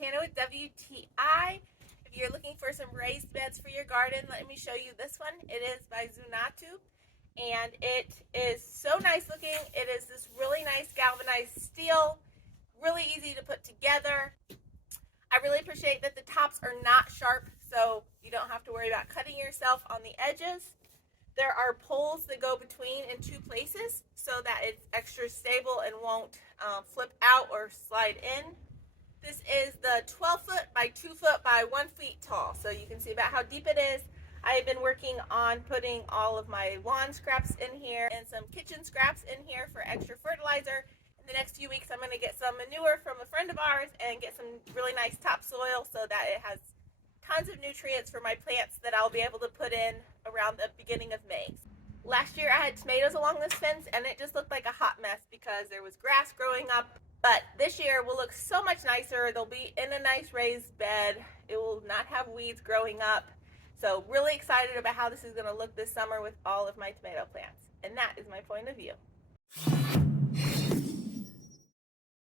Tana with WTI. If you're looking for some raised beds for your garden, let me show you this one. It is by Zunatu, and it is so nice looking. It is this really nice galvanized steel, really easy to put together. I really appreciate that the tops are not sharp, so you don't have to worry about cutting yourself on the edges. There are poles that go between in two places so that it's extra stable and won't flip out or slide in. This is the 12 foot by 2 foot by 1 foot tall, so you can see about how deep it is. I've been working on putting all of my lawn scraps in here and some kitchen scraps in here for extra fertilizer. In the next few weeks, I'm going to get some manure from a friend of ours and get some really nice topsoil so that it has tons of nutrients for my plants that I'll be able to put in around the beginning of May. Last year I had tomatoes along this fence and it just looked like a hot mess because there was grass growing up. But this year will look so much nicer. They'll be in a nice raised bed. It will not have weeds growing up. So really excited about how this is going to look this summer with all of my tomato plants. And that is my point of view.